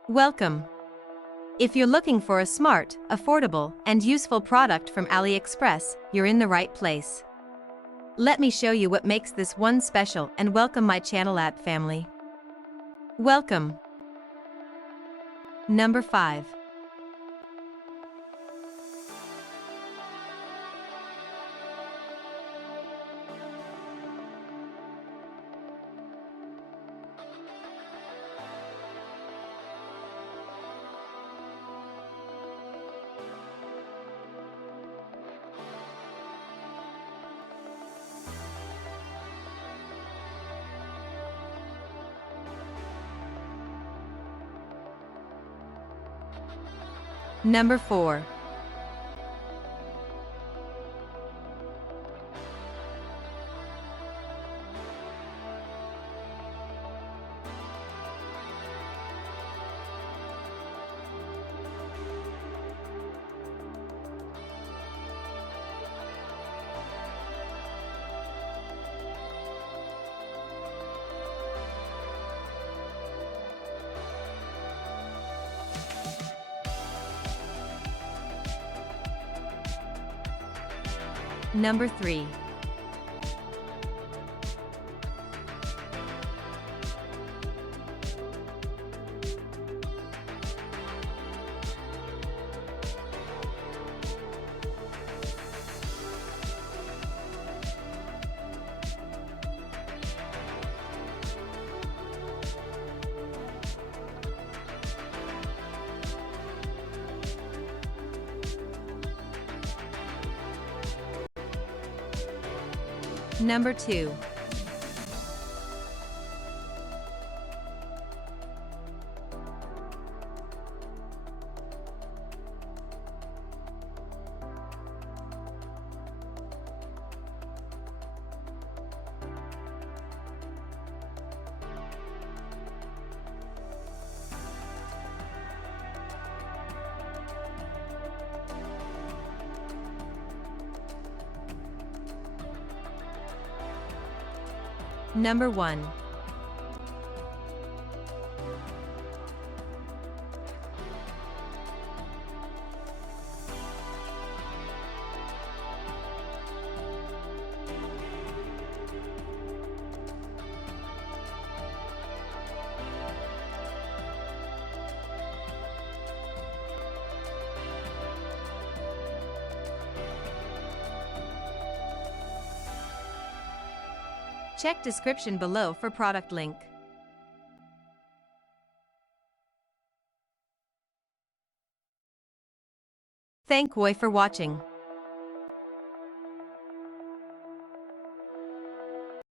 Welcome. If you're looking for a smart, affordable, and useful product from AliExpress, you're in the right place. Let me show you what makes this one special and welcome my channel ATTB family. Welcome. Number 5. Number 4. Number 3. Number 2. Number 1. Check description below for product link. Thank you for watching.